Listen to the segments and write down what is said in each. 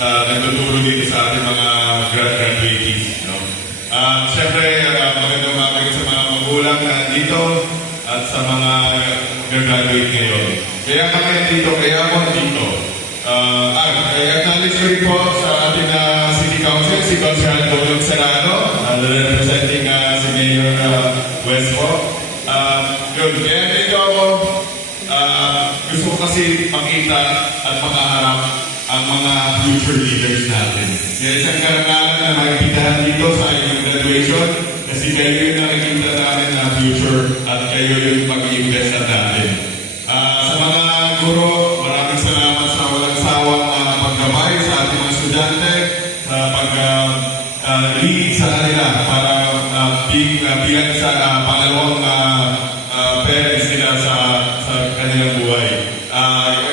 nagtuturo dito sa ating mga graduates. No? Siyempre, magandang umaga sa mga magulang na nandito at sa mga graduate ngayon. Kaya kami nandito, kaya ako nandito. Acknowledge ko rin po sa ating City Council, si Consial Dogong Serrano, representing si Mayor West po. Yun, kaya nandito ako. Gusto ko kasi makita at makaharap ang mga future leaders natin. Kaya isang karangalan na makikitahan dito sa inyong graduation kasi kayo yung nakikita natin na future at kayo yung mag-i-invest natin. Sa mga guro, maraming salamat sa walang sawang paggamay sa ating mga estudyante, sa pag-lead sa kanila para bilang sa pangalawang parents nila sa kanilang buhay.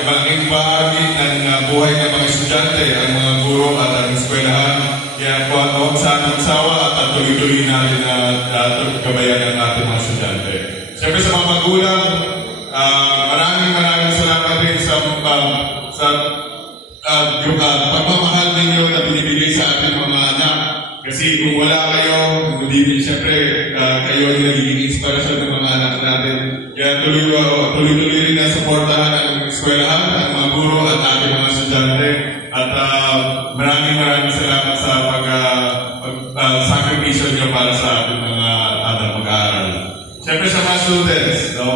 Malaking bahagi ng buhay ng mga estudyante, ang mga guro at ang eskwelahan. Kaya huwag saan magsawa at tuloy-tuloy natin na gabayan ang ating mga estudyante. Siyempre sa mga magulang, maraming salamat rin sa pagmamahal ninyo na binibigay sa ating mga anak. Kasi kung wala kayo, hindi siyempre kayo yung nagiging inspirasyon ng mga anak natin. Kaya tuloy-tuloy rin na supportahan ang eskwelahan, ang mga guro at ating mga estudyante. At maraming salamat sa pag-sakripisyo nyo para sa ating mga mag-aaral. Siyempre sa mga students, no?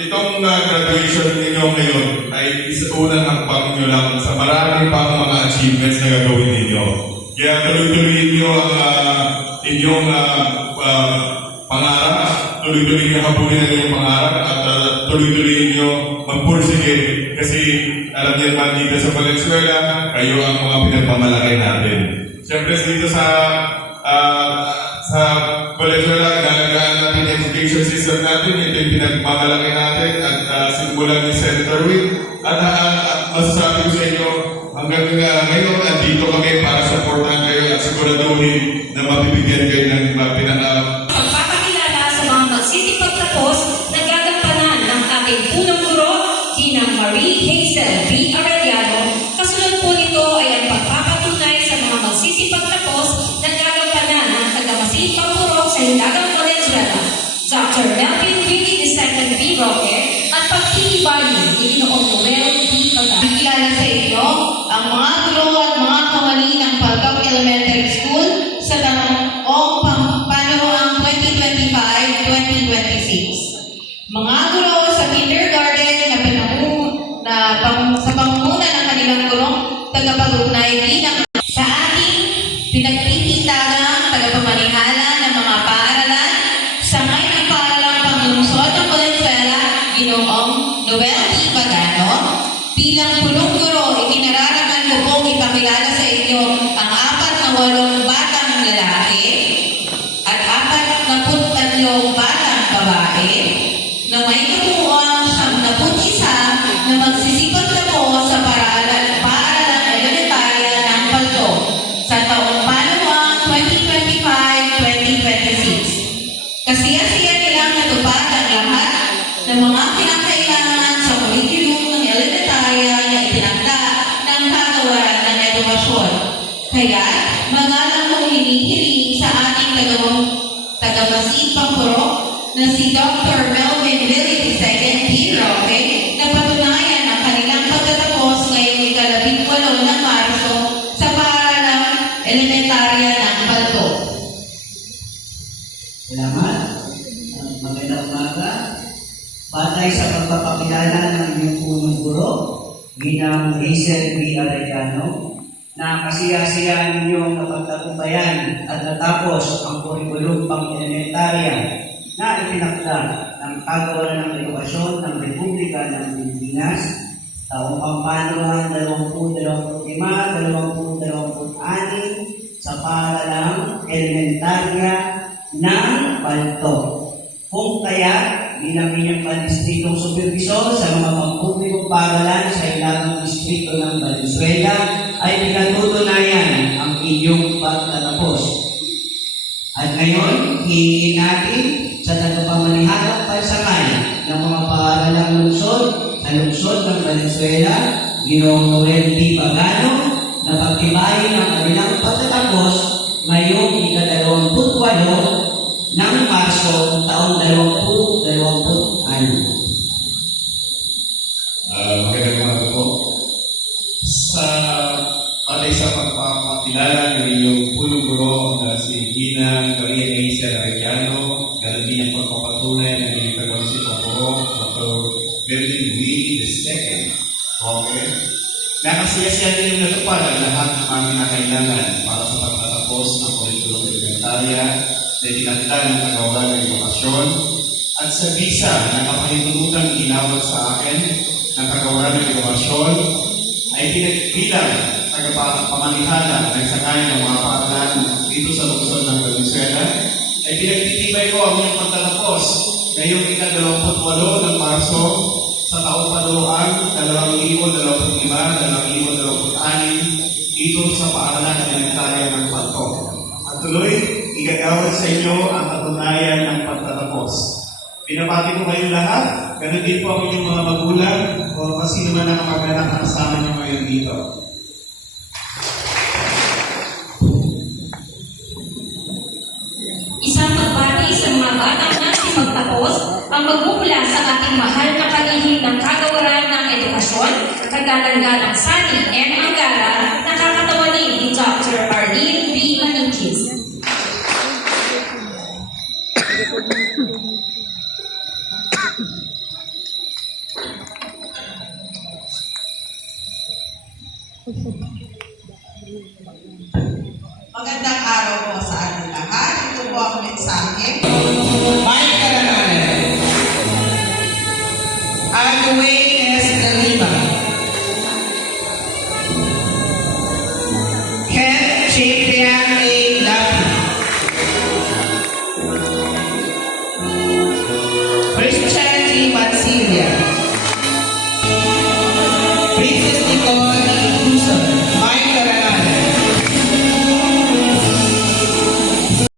Itong graduation ninyo ngayon ay unang hakbang nyo lang sa marami pang mga achievements na gagawin ninyo. Kaya tuloy-tuloy nyo ang inyong pangarap, tuloy-tuloy nyo habulin ang inyong pangarap at tuloy-tuloy nyo magpursige kasi alam niyo naman dito sa Valenzuela, kayo ang mga pinagmamalaki natin. Siyempre dito sa Valenzuela, ganagaan natin yung education system natin, ito yung pinagmamalaki natin at simulan ni Senator Witt. At masasabi ko sa inyo, hanggang ngayon, nandito kami para supportan kayo at siguraduhin na mabibigyan kayo ng pagpapakilala sa mga magsisipagtapos na gagampanan ng ating punong guro, Ginang Marie Hazel B. Arellano. Kasunod po nito ay ang pagpapatunay sa mga magsisipagtapos na gagampanan ng tagamasipang guro sa Hilagang Valenzuela, Dr. Melvin Willie II B. Roque, at pagtitibayin ni Ginoong Noel B. Paga. Kilala sa inyo ang mga guro at mga kawani ng Palgao Elementary School sa taong panunoang 2025-2026. Mga guro sa kindergarten sa pangunguna ng kanilang gurong tagapag-ugnay bilang sa ating pinagtititangang tagapamanihala ng mga paaralan sa ngayong paaralang panglungsod ng Valenzuela, Ginoong Noel B. Pagano. Bilang punong guro, ikinararaman ko pong ipakilala sa inyo ang 48 batang lalaki at 43 batang babae na may kabuuan 71 na magsisipagtapos sa paaralang elementarya ng Paldo sa taong panunoang 2025-2026. Kasiya-siya nilang natupad ang lahat ng mga kinakailangan sa kurikulum ng elementarya na itinakda ng kagawaran ng edukasyon. Kaya, magalang kong hinihiling sa ating tagamasipang guro na si Dr. Melvin Willie II B. Roque na patunayan ang kanilang pagtatapos ngayong ika-18 ng Marso sa paaralang elementarya ng Paldo. Salamat. Magandang umaga. Batay sa pagpapakilala ng iyong punong guro, Ginang Hazel B. Arellano, na kasiya-siya ninyong napagtagumpayan at natapos ang kurikulum pang-elementarya na ipinakda ng Kagawaran ng Edukasyon ng Republika ng Pilipinas taong pampanuhan 2025-2026 sa paaralang elementarya ng Paldo. Kung kaya, bilang inyong padistrikong supervisor sa mga pampublikong paaralan sa ilang distrito ng Valenzuela, ay pinatutunayan ang inyong pagtatapos. At ngayon, hihingin natin sa tagapamanihalang pansangay ng mga paaralang lungsod sa lungsod ng Valenzuela Ginoong Noel D. Pagano na pagtibayin ang kanilang pagtatapos ngayong ika-28 ng Marso taong 2026. Magandang umaga po. Patay sa pagpapakilala ng inyong punong guro na si Gina Maria Hazel Arellano, ganun din ang pagpapatunay ng inyong kagawin si Paguro, Dr. Berlin Willie II. Okay? Nakasiyasiyan din yung natupad ang lahat ng mga kinakailangan para sa pagtatapos ng kurikulum elementarya na tinatala ng kagawaran ng edukasyon at sa visa na kapahintulutan ginawag sa akin ng kagawaran ng edukasyon ay pinagbilang tagapamanihala ng sakay ng mga paaralan dito sa lungsod ng Valenzuela ay pinagtitibay ko ang iyong pagtatapos ngayong ika-28 ng Marso sa taong panuruan 2025-2026 dito sa paaralan ng elementarya ng Palco. At tuloy, igagawad sa inyo ang katunayan ng pagtatapos. Pinapati ko kayong lahat, ganun din po ang inyong mga magulang o sino man ang kamag-anak na kasama niyo ngayon dito. Isang pagbati sa mga batang nasa pagtapos ang magmumula sa ating mahal na kalihim ng kagawaran ng edukasyon, kagalang-galang Sani M. Angara, nakakatawanin ni Dr. Arlene B. Maniquis. Magandang araw po sa ating lahat. Ito po ang mensahe